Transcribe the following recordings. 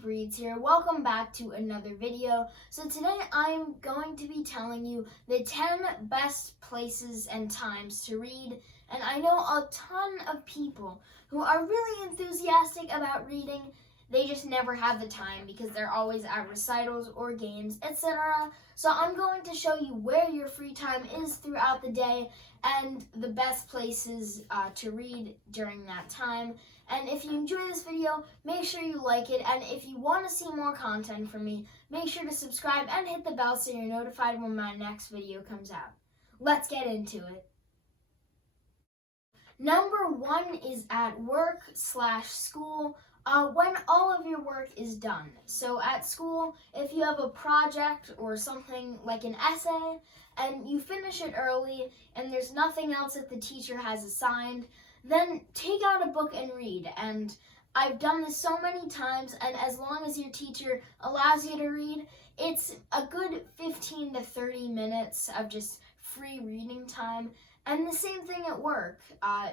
Meep Reads here. Welcome back to another video. So today I'm going to be telling you the 10 best places and times to read. And I know a ton of people who are really enthusiastic about reading. They just never have the time because they're always at recitals or games, etc. So I'm going to show you where your free time is throughout the day and the best places to read during that time. And if you enjoy this video, make sure you like it. And if you want to see more content from me, make sure to subscribe and hit the bell so you're notified when my next video comes out. Let's get into it. Number 1 is at work/school. When all of your work is done. So at school, if you have a project or something like an essay and you finish it early and there's nothing else that the teacher has assigned, then take out a book and read. And I've done this so many times, and as long as your teacher allows you to read, it's a good 15 to 30 minutes of just free reading time. And the same thing at work.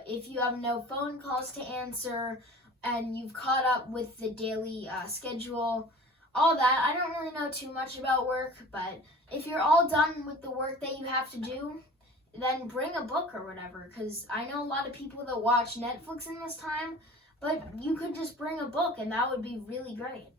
If you have no phone calls to answer, and you've caught up with the daily schedule, all that. I don't really know too much about work, but if you're all done with the work that you have to do, then bring a book or whatever, because I know a lot of people that watch Netflix in this time, but you could just bring a book and that would be really great.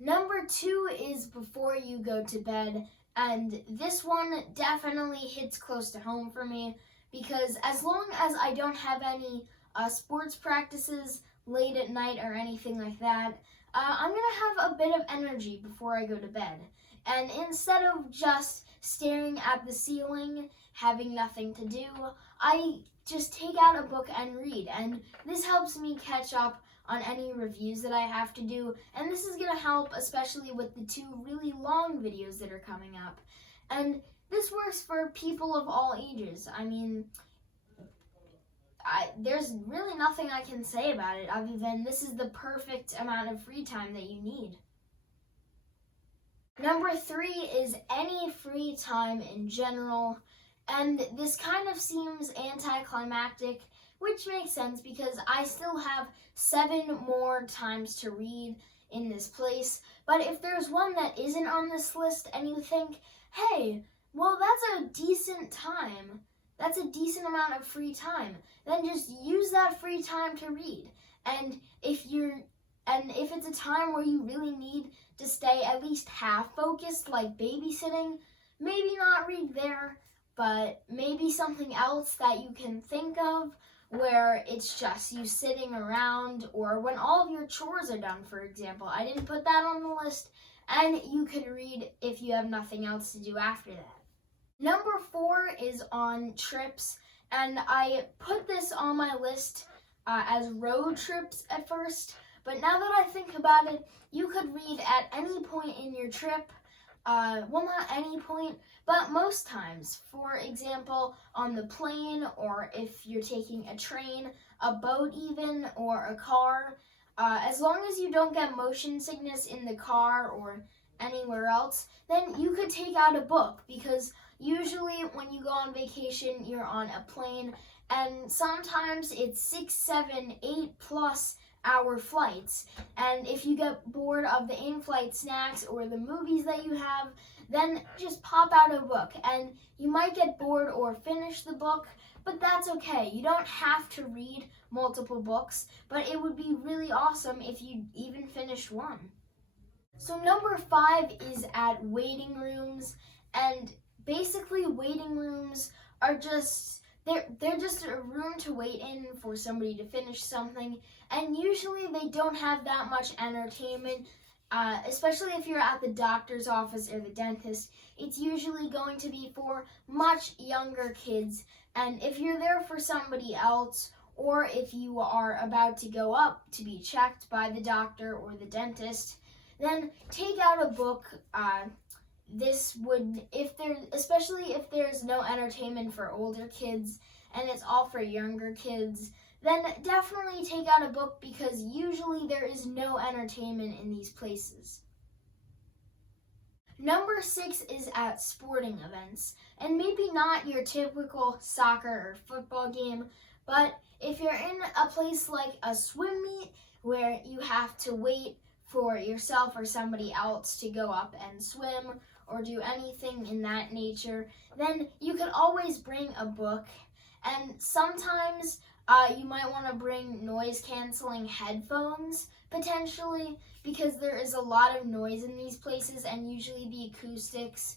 Number 2 is before you go to bed, and this one definitely hits close to home for me, because as long as I don't have any sports practices late at night or anything like that, I'm gonna have a bit of energy before I go to bed. And instead of just staring at the ceiling, having nothing to do, I just take out a book and read. And this helps me catch up on any reviews that I have to do. And this is gonna help especially with the 2 really long videos that are coming up. And this works for people of all ages. I mean, there's really nothing I can say about it other than this is the perfect amount of free time that you need. Number 3 is any free time in general, and this kind of seems anticlimactic, which makes sense because I still have 7 more times to read in this place. But if there's one that isn't on this list and you think, hey, well, that's a decent time, that's a decent amount of free time, then just use that free time to read. And if it's a time where you really need to stay at least half focused, like babysitting, maybe not read there, but maybe something else that you can think of where it's just you sitting around, or when all of your chores are done, for example. I didn't put that on the list, and you could read if you have nothing else to do after that. Number 4 is on trips, and I put this on my list as road trips at first, but now that I think about it, you could read at any point in your trip. Well, not any point, but most times. For example, on the plane, or if you're taking a train, a boat even, or a car. As long as you don't get motion sickness in the car or anywhere else, then you could take out a book, because usually when you go on vacation, you're on a plane, and sometimes it's 6, 7, 8+ hour flights. And if you get bored of the in-flight snacks or the movies that you have, then just pop out a book. And you might get bored or finish the book, but that's okay. You don't have to read multiple books, but it would be really awesome if you even finished one. So number 5 is at waiting rooms, and basically waiting rooms are just, they're just a room to wait in for somebody to finish something, and usually they don't have that much entertainment, especially if you're at the doctor's office or the dentist. It's usually going to be for much younger kids, and if you're there for somebody else, or if you are about to go up to be checked by the doctor or the dentist, then take out a book. This would, especially if there's no entertainment for older kids and it's all for younger kids, then definitely take out a book, because usually there is no entertainment in these places. Number 6 is at sporting events, and maybe not your typical soccer or football game, but if you're in a place like a swim meet where you have to wait for yourself or somebody else to go up and swim or do anything in that nature, then you could always bring a book. And sometimes you might want to bring noise canceling headphones potentially, because there is a lot of noise in these places and usually the acoustics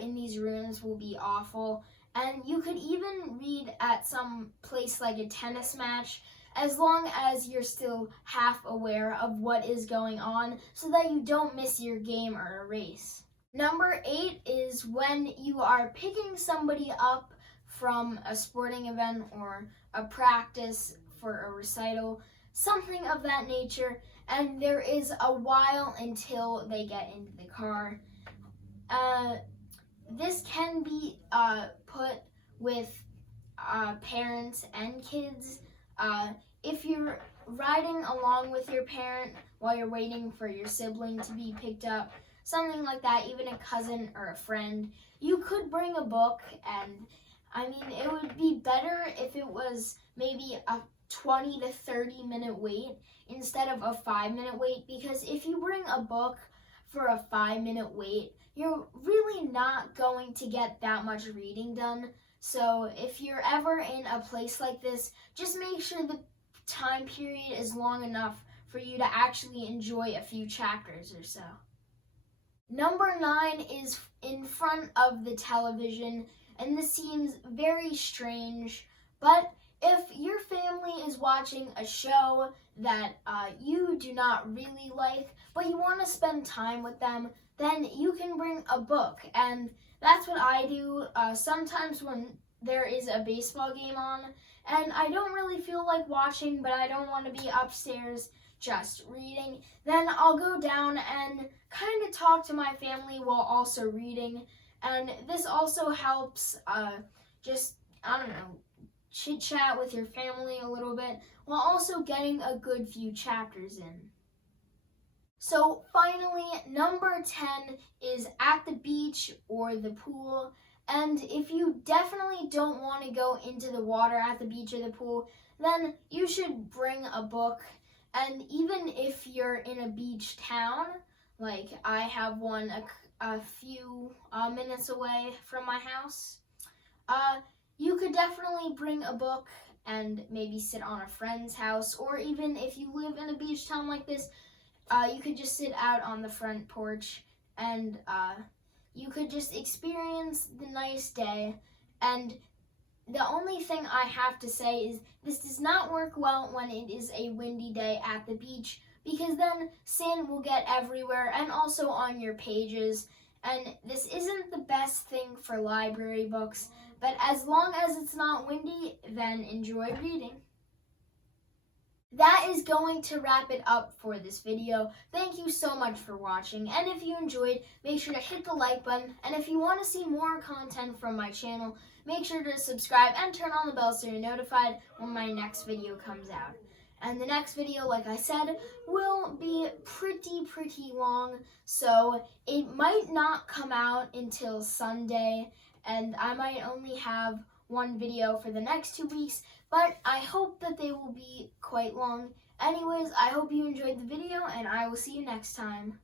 in these rooms will be awful. And you could even read at some place like a tennis match, as long as you're still half aware of what is going on so that you don't miss your game or a race. Number 8 is when you are picking somebody up from a sporting event or a practice for a recital, something of that nature, and there is a while until they get into the car. This can be put with parents and kids. If you're riding along with your parent while you're waiting for your sibling to be picked up, something like that, even a cousin or a friend, you could bring a book. And I mean, it would be better if it was maybe a 20 to 30 minute wait instead of a 5-minute wait, because if you bring a book for a 5-minute wait, you're really not going to get that much reading done. So if you're ever in a place like this, just make sure the time period is long enough for you to actually enjoy a few chapters or so. Number 9 is in front of the television, and this seems very strange, but if your family is watching a show that you do not really like, but you want to spend time with them, then you can bring a book. And that's what I do sometimes when there is a baseball game on, and I don't really feel like watching, but I don't want to be upstairs just reading, then I'll go down and kind of talk to my family while also reading. And this also helps chit chat with your family a little bit while also getting a good few chapters in. So finally, number 10 is at the beach or the pool. And if you definitely don't want to go into the water at the beach or the pool, then you should bring a book. And even if you're in a beach town, like I have one a few minutes away from my house, you could definitely bring a book and maybe sit on a friend's house. Or even if you live in a beach town like this, you could just sit out on the front porch and you could just experience the nice day. And the only thing I have to say is this does not work well when it is a windy day at the beach, because then sand will get everywhere and also on your pages. And this isn't the best thing for library books, but as long as it's not windy, then enjoy reading. That is going to wrap it up for this video. Thank you so much for watching, and if you enjoyed, make sure to hit the like button, and if you want to see more content from my channel, make sure to subscribe and turn on the bell so you're notified when my next video comes out. And the next video, like I said, will be pretty long, so it might not come out until Sunday, and I might only have one video for the next 2 weeks, but I hope that they will be quite long. Anyways, I hope you enjoyed the video, and I will see you next time.